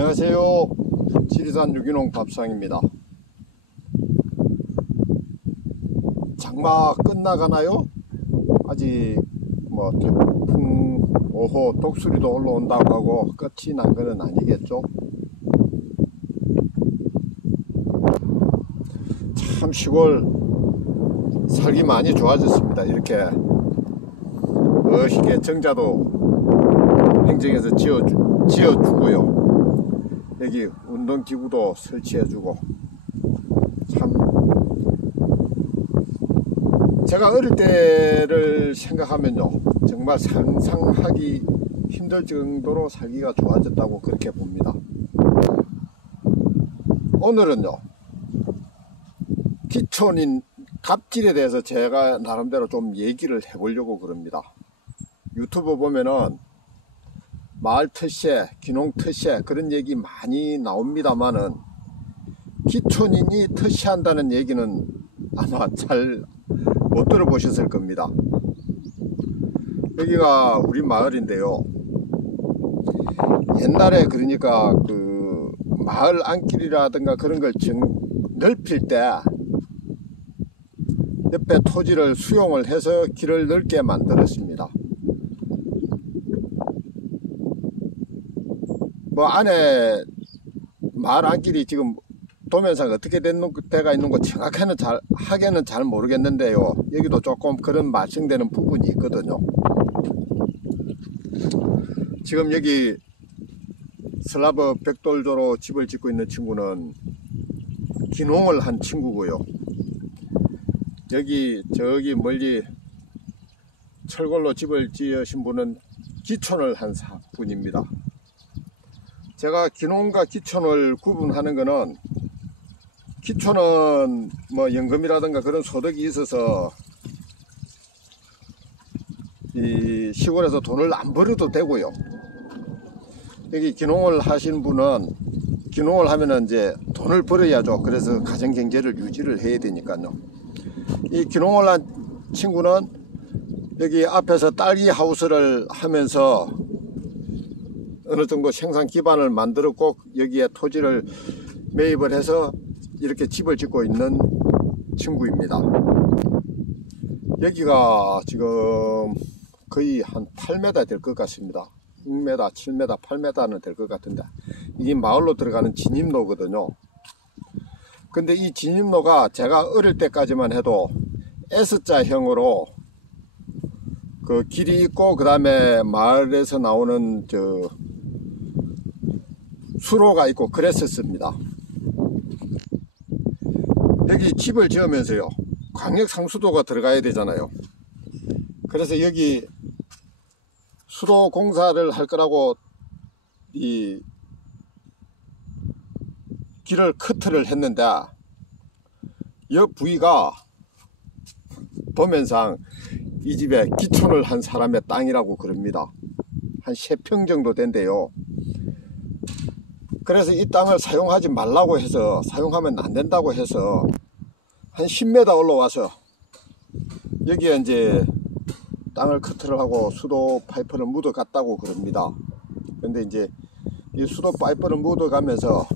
안녕하세요. 지리산 유기농 밥상입니다. 장마 끝나가나요? 아직 태풍 5호 독수리도 올라온다고 하고 끝이 난 거는 아니겠죠. 참 시골 살기 많이 좋아졌습니다. 이렇게 멋있게 정자도 행정에서 지어주고요. 여기 운동기구도 설치해주고, 참 제가 어릴 때를 생각하면요, 정말 상상하기 힘들 정도로 살기가 좋아졌다고 그렇게 봅니다. 오늘은요, 기촌인 갑질에 대해서 제가 나름대로 좀 얘기를 해보려고 그럽니다. 유튜브 보면은 마을 텃세, 귀농 텃세 그런 얘기 많이 나옵니다만은 기촌인이 텃세한다는 얘기는 아마 잘 못 들어보셨을 겁니다. 여기가 우리 마을인데요, 옛날에 그러니까 그 마을 안길이라든가 그런 걸 넓힐 때 옆에 토지를 수용을 해서 길을 넓게 만들었습니다. 안에 마을 안길이 지금 도면상 어떻게 된 데가 있는 거 정확하게는 잘 모르겠는데요, 여기도 조금 그런 말씀되는 부분이 있거든요. 지금 여기 슬라브 벽돌조로 집을 짓고 있는 친구는 귀농을 한 친구고요. 저기 멀리 철골로 집을 지으신 분은 기촌을 한 분입니다. 제가 귀농과 기촌을 구분하는 거는, 기촌은 연금이라든가 그런 소득이 있어서 이 시골에서 돈을 안 벌어도 되고요. 여기 귀농을 하신 분은, 귀농을 하면은 이제 돈을 벌어야죠. 그래서 가정 경제를 유지를 해야 되니까요. 이 귀농을 한 친구는 여기 앞에서 딸기 하우스를 하면서 어느 정도 생산 기반을 만들었고, 여기에 토지를 매입을 해서 이렇게 집을 짓고 있는 친구입니다. 여기가 지금 거의 한 8m 될 것 같습니다. 6m, 7m, 8m는 될 것 같은데, 이게 마을로 들어가는 진입로거든요. 근데 이 진입로가 제가 어릴 때까지만 해도 S자형으로 그 길이 있고, 그 다음에 마을에서 나오는 수로가 있고 그랬었습니다. 여기 집을 지으면서요, 광역상수도가 들어가야 되잖아요. 그래서 여기 수도 공사를 할 거라고 이 길을 커트를 했는데, 이 부위가 도면상 이 집에 기촌을 한 사람의 땅이라고 그럽니다. 한 3평 정도 된대요. 그래서 이 땅을 사용하지 말라고 해서, 사용하면 안 된다고 해서 한 10m 올라와서 여기에 이제 땅을 커트를 하고 수도 파이프를 묻어 갔다고 그럽니다. 근데 이제 이 수도 파이프를 묻어 가면서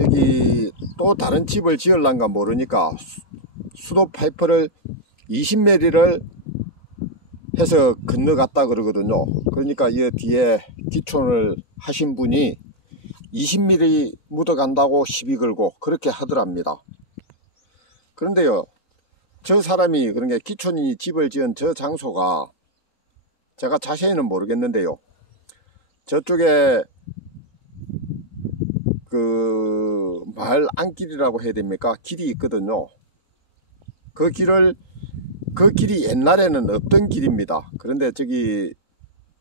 여기 또 다른 집을 지으려는가 모르니까 수도 파이프를 20mm를 해서 건너갔다 그러거든요. 그러니까 이 뒤에 기촌을 하신 분이 20mm 묻어간다고 시비 걸고 그렇게 하더랍니다. 그런데요, 저 사람이, 그러니까 기촌이 집을 지은 저 장소가 제가 자세히는 모르겠는데요, 저쪽에 그 마을 안길이라고 해야 됩니까? 길이 있거든요. 그 길이 옛날에는 없던 길입니다. 그런데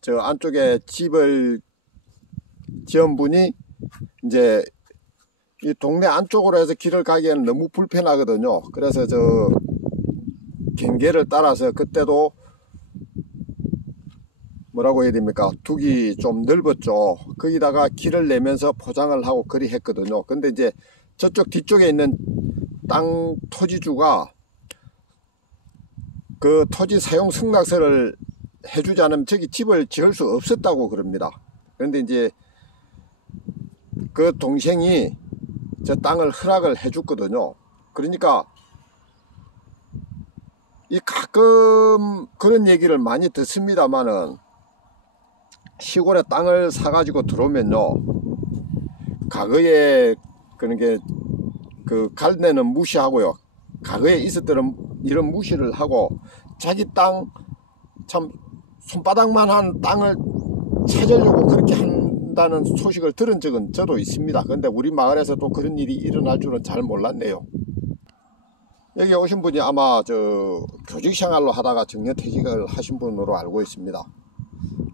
저 안쪽에 집을 지은 분이 이제 이 동네 안쪽으로 해서 길을 가기에는 너무 불편하거든요. 그래서 저 경계를 따라서, 그때도 뭐라고 해야 됩니까, 둑이 좀 넓었죠. 거기다가 길을 내면서 포장을 하고 그리 했거든요. 근데 이제 저쪽 뒤쪽에 있는 땅 토지주가 그 토지 사용 승낙서를 해주지 않으면 저기 집을 지을 수 없었다고 그럽니다. 그런데 이제 그 동생이 저 땅을 허락을 해줬거든요. 그러니까 이 가끔 그런 얘기를 많이 듣습니다만은 시골에 땅을 사가지고 들어오면요, 과거에 그런 게 그 갈래는 무시하고요, 과거에 있었던 이런 무시를 하고 자기 땅 참 손바닥만한 땅을 찾으려고 그렇게 한다는 소식을 들은 적은 저도 있습니다. 그런데 우리 마을에서 또 그런 일이 일어날 줄은 잘 몰랐네요. 여기 오신 분이 아마 저 교직생활로 하다가 정년퇴직을 하신 분으로 알고 있습니다.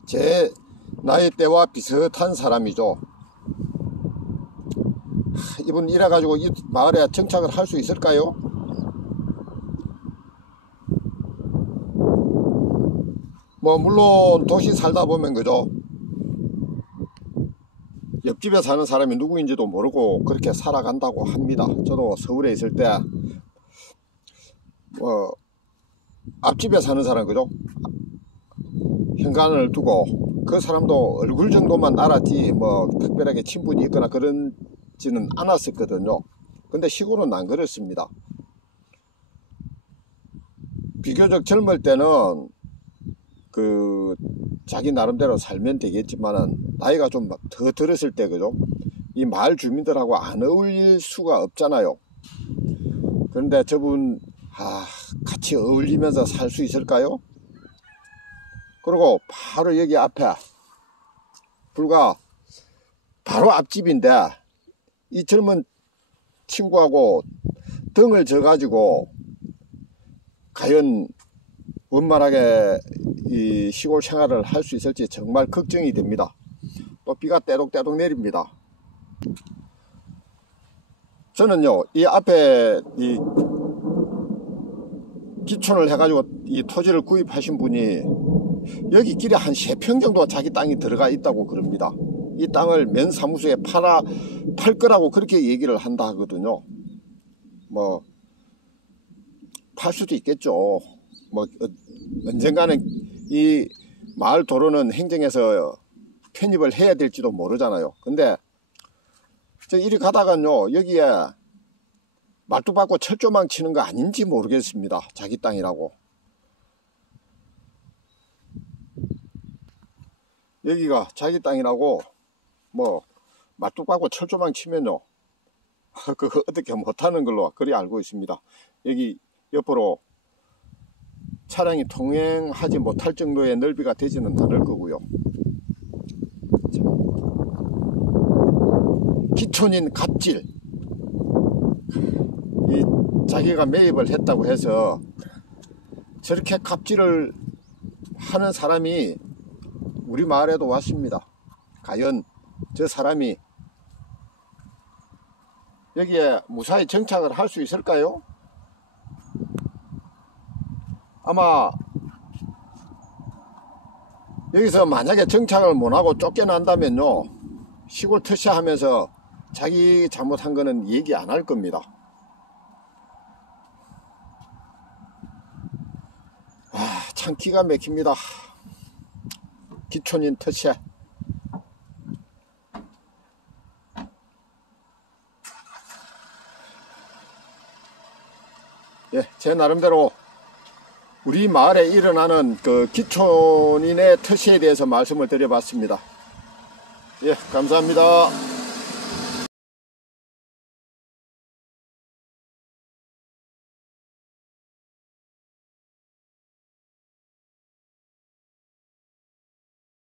제 나이대와 비슷한 사람이죠. 이분 이래가지고 이 마을에 정착을 할 수 있을까요? 뭐 물론 도시 살다 보면 그죠, 옆집에 사는 사람이 누구인지도 모르고 그렇게 살아간다고 합니다. 저도 서울에 있을 때 뭐 앞집에 사는 사람 그죠, 현관을 두고 그 사람도 얼굴 정도만 알았지 뭐 특별하게 친분이 있거나 그런지는 않았었거든요. 근데 시골은 안 그렇습니다. 비교적 젊을 때는 그 자기 나름대로 살면 되겠지만은 나이가 좀 더 들었을 때 그죠, 이 마을 주민들하고 안 어울릴 수가 없잖아요. 그런데 저분 같이 어울리면서 살 수 있을까요? 그리고 바로 여기 앞에 불과 바로 앞집인데 이 젊은 친구하고 등을 져 가지고 과연 원만하게 이 시골 생활을 할 수 있을지 정말 걱정이 됩니다. 또 비가 떼독떼독 내립니다. 저는요, 이 앞에 이 기촌을 해가지고 이 토지를 구입하신 분이 여기 길에 한 3평 정도 자기 땅이 들어가 있다고 그럽니다. 이 땅을 면사무소에 팔 거라고 그렇게 얘기를 한다 하거든요. 뭐 팔 수도 있겠죠. 뭐 언젠가는 이 마을 도로는 행정에서 편입을 해야 될지도 모르잖아요. 근데 저 이리 가다가요, 여기에 말뚝 박고 철조망 치는 거 아닌지 모르겠습니다. 자기 땅이라고. 여기가 자기 땅이라고 뭐 말뚝 박고 철조망 치면요 그거 어떻게 못하는 걸로 그리 알고 있습니다. 여기 옆으로 차량이 통행하지 못할 정도의 넓이가 되지는 않을 거고요. 기촌인 갑질, 이 자기가 매입을 했다고 해서 저렇게 갑질을 하는 사람이 우리 마을에도 왔습니다. 과연 저 사람이 여기에 무사히 정착을 할 수 있을까요? 아마 여기서 만약에 정착을 못하고 쫓겨난다면요, 시골 터시하면서 자기 잘못한 거는 얘기 안 할 겁니다. 참 기가 막힙니다. 기촌인 터시. 예, 제 나름대로 우리 마을에 일어나는 그 기촌인의 터시에 대해서 말씀을 드려봤습니다. 예, 감사합니다.